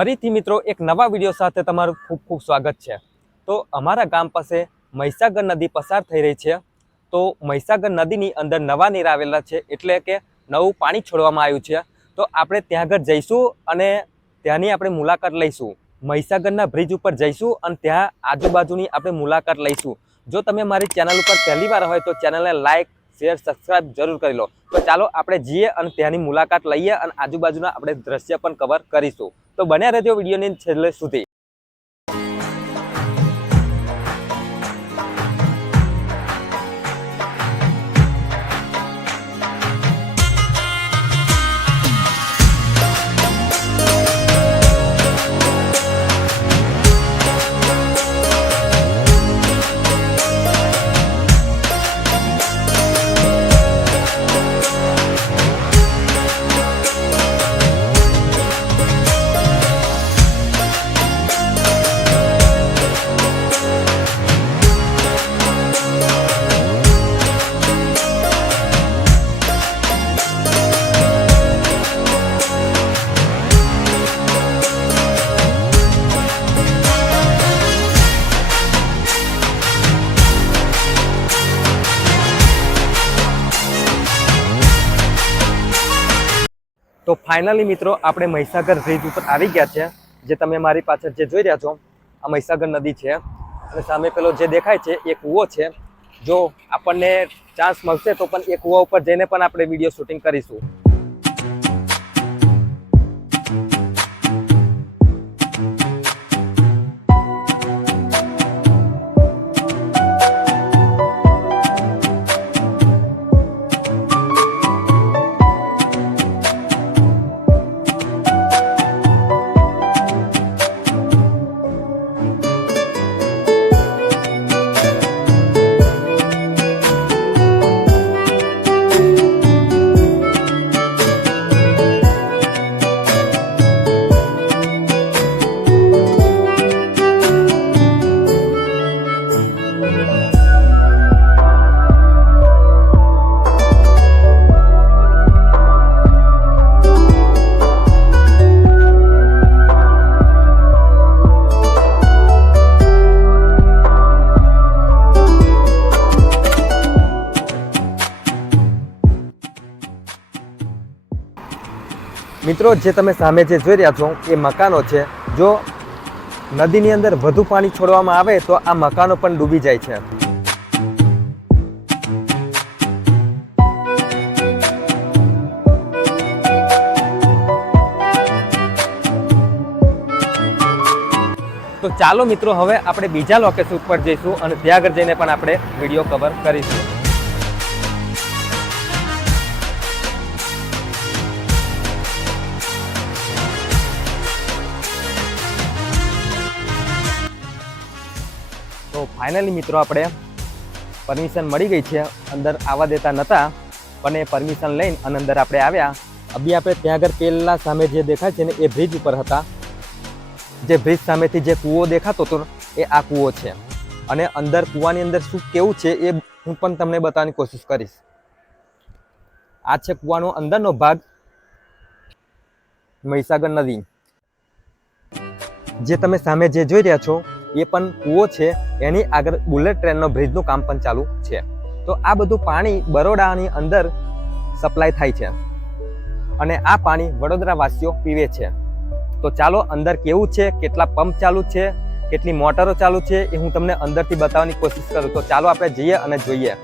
ફરીથી મિત્રો એક નવા વીડિયો સાથે તમારું ખૂબ ખૂબ સ્વાગત છે. તો અમારા ગામ પાસે મહીસાગર નદી પસાર થઈ રહી છે. તો મહીસાગર નદીની અંદર નવા નીર આવેલા છે એટલે કે નવું પાણી છોડવામાં આવ્યું છે. તો આપણે ત્યાં આગળ જઈશું અને ત્યાંની આપણે મુલાકાત લઈશું. મહીસાગરના બ્રિજ ઉપર જઈશું અને ત્યાં આજુબાજુની આપણે મુલાકાત લઈશું. જો તમે મારી ચેનલ ઉપર પહેલી વાર હોય તો ચેનલને લાઇક શેર સબસ્ક્રાઇબ જરૂર કરી લો. તો ચાલો આપણે જઈએ અને ત્યાંની મુલાકાત લઈએ અને આજુબાજુના આપણે દ્રશ્ય પણ કવર કરીશું. તો બન્યા રહેજો વિડીયોની છેલ્લે સુધી. ફાઇનલી મિત્રો, આપણે મહીસાગર બ્રિજ ઉપર આવી ગયા છે, જે તમે મારી પાછળ જે જોઈ રહ્યા છો, આ મહીસાગર નદી છે. અને સામે પેલો જે દેખાય છે, એ કૂવો છે. જો આપણને ચાન્સ મળશે તો પણ એ કૂવા ઉપર જઈને પણ આપણે વીડિયો શૂટિંગ કરીશું. મિત્રો, જે તમે સામે જે જોઈ રહ્યા છો, એ મકાનો છે. જો નદીની અંદર વધુ પાણી છોડવામાં આવે, તો આ મકાનો પણ ડૂબી જાય છે. તો ચાલો મિત્રો, હવે આપણે બીજા લોકેશન ઉપર જઈશું અને ત્યાં આગળ જઈને પણ આપણે વીડિયો કવર કરીશું. ફાઇનલી મિત્રો આપણે પરમિશન મળી ગઈ છે. અંદર આવવા દેતા નહોતા પણ એ પરમિશન લઈને અને અંદર આપણે આવ્યા. અભી આપણે ત્યાં આગળ પેલા સામે જે દેખાય છે ને, એ બ્રિજ ઉપર હતા. જે બ્રિજ સામેથી જે કૂવો દેખાતો હતો એ આ કૂવો છે. અને અંદર કૂવાની અંદર શું કેવું છે એ હું પણ તમને બતાવવાની કોશિશ કરીશ. આ છે કૂવાનો અંદરનો ભાગ, મહીસાગર નદી. જે તમે સામે જે જોઈ રહ્યા છો એ પણ કૂવો છે. એની આગળ બુલેટ ટ્રેનનો બ્રિજનું કામ પણ ચાલુ છે. તો આ બધું પાણી બરોડાની અંદર સપ્લાય થાય છે. અને આ પાણી વડોદરાવાસીઓ પીવે છે. તો ચાલો અંદર કેવું છે, કેટલા પંપ ચાલુ છે, કેટલી મોટરો ચાલુ છે એ હું તમને અંદરથી બતાવવાની કોશિશ કરું. તો ચાલો આપણે જઈએ અને જોઈએ.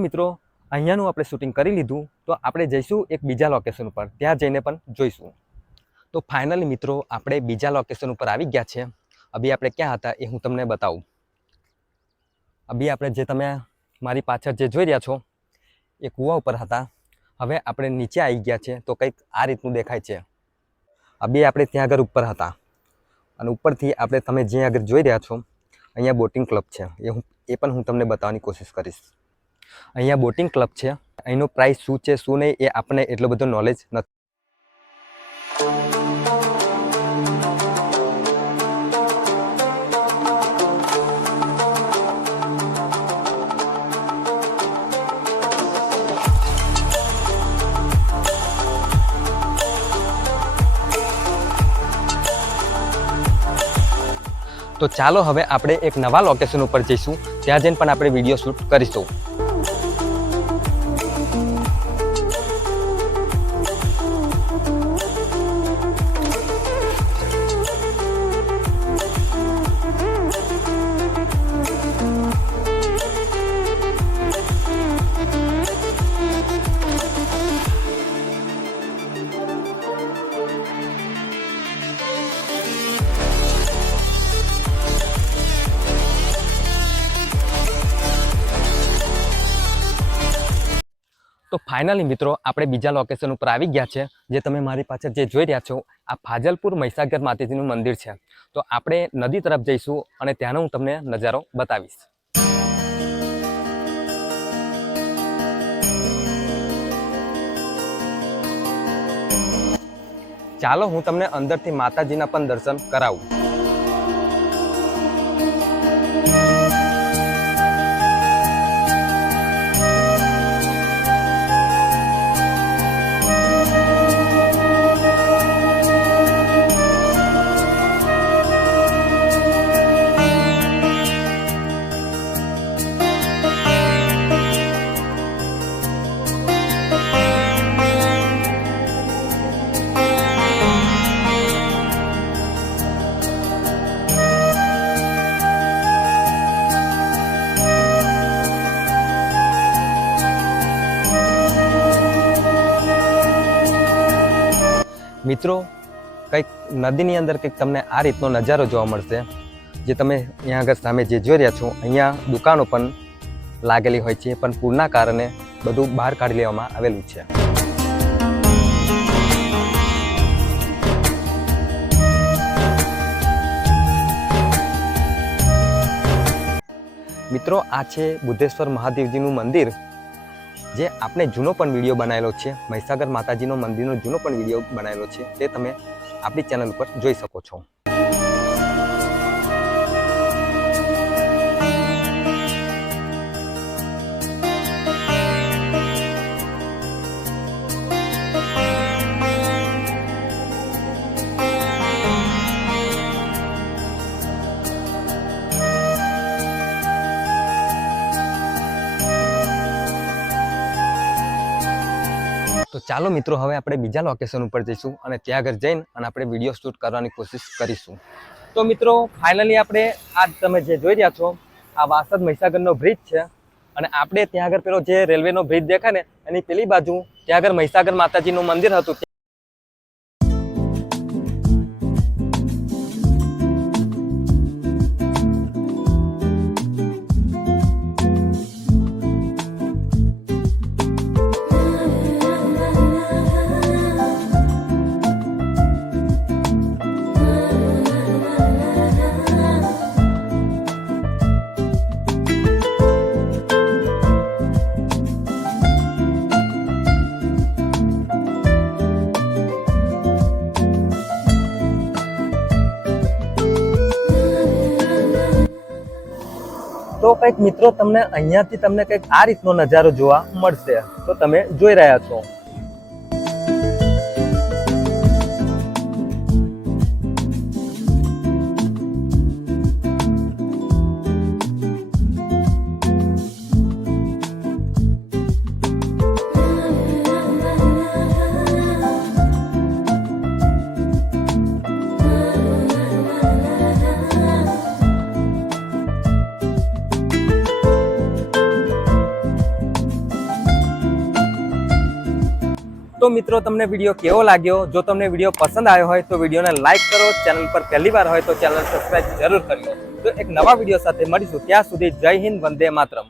મિત્રો, અહીંયાનું આપણે શૂટિંગ કરી લીધું, તો આપણે જઈશું એક બીજા લોકેશન ઉપર. ત્યાં જઈને પણ જોઈશું. તો ફાઇનલી મિત્રો, આપણે બીજા લોકેશન ઉપર આવી ગયા છે. અભી આપણે ક્યાં હતા એ હું તમને બતાવું. અભી આપણે જે તમે મારી પાછળ જે જોઈ રહ્યા છો, એ કૂવા ઉપર હતા. હવે આપણે નીચે આવી ગયા છે, તો કંઈક આ રીતનું દેખાય છે. અભી આપણે ત્યાં આગળ ઉપર હતા. અને ઉપરથી આપણે તમે જ્યાં આગળ જોઈ રહ્યા છો, અહીંયા બોટિંગ ક્લબ છે. એ હું એ પણ હું તમને બતાવવાની કોશિશ કરીશ. અહીંયા બોટિંગ ક્લબ છે. અહીંનો પ્રાઇસ શું છે, શું નહીં, એ આપણને એટલો બધો નોલેજ નથી. તો ચાલો હવે આપણે એક નવા લોકેશન ઉપર જઈશું. ત્યાં જઈને પણ આપણે વીડિયો શૂટ કરીશું. ફાઇનલી મિત્રો, આપણે બીજા લોકેશન ઉપર આવી ગયા છે, જે તમે મારી પાછળ જે જોઈ રહ્યા છો, આ ફાજલપુર મહીસાગર માતાજીનું મંદિર છે. તો આપણે નદી તરફ જઈશું અને ત્યાંનો હું તમને નજારો બતાવીશ. ચાલો હું તમને અંદરથી માતાજીના પણ દર્શન કરાવું. મિત્રો, કંઈક નદીની અંદર કંઈક તમને આ રીતનો નજારો જોવા મળશે, જે તમે અહીંયા આગળ સામે જે જોઈ રહ્યા છો, અહીંયા દુકાનો પણ લાગેલી હોય છે, પણ પૂરના કારણે બધું બહાર કાઢી લેવામાં આવેલું છે. મિત્રો, આ છે બુદ્ધેશ્વર મહાદેવજીનું મંદિર. જે આપણે જૂનો પણ વીડિયો બનાવેલો છે, મહીસાગર માતાજીનો મંદિરનો જૂનો પણ વીડિયો બનાવેલો છે, તે તમે આપણી ચેનલ ઉપર જોઈ શકો છો. ચાલો મિત્રો, હવે આપણે બીજા લોકેશન ઉપર જઈશું અને ત્યાં આગળ જઈને અને આપણે વીડિયો શૂટ કરવાની કોશિશ કરીશું. તો મિત્રો ફાઇનલી આપણે આ તમે જે જોઈ રહ્યા છો, આ વાસદ મહીસાગરનો બ્રિજ છે અને આપણે ત્યાં આગળ પેલો જે રેલવેનો બ્રિજ દેખાય ને, એની પેલી બાજુ ત્યાં આગળ મહીસાગર માતાજીનું મંદિર હતું. કંઈક મિત્રો તમને અહીંયાથી તમને કંઈક આ રીતનો નજારો જોવા મળશે. તો તમે જોઈ રહ્યા છો. મિત્રો, તમને વીડિયો કેવો લાગ્યો? જો તમને વીડિયો પસંદ આવ્યો હોય, તો વિડીયોને લાઈક કરો. ચેનલ પર પહેલી વાર હોય, તો ચેનલ સબસ્ક્રાઇબ જરૂર કરજો. તો એક નવા વીડિયો સાથે મળીશું. ત્યાં સુધી જય હિન્દ, વંદે માતરમ.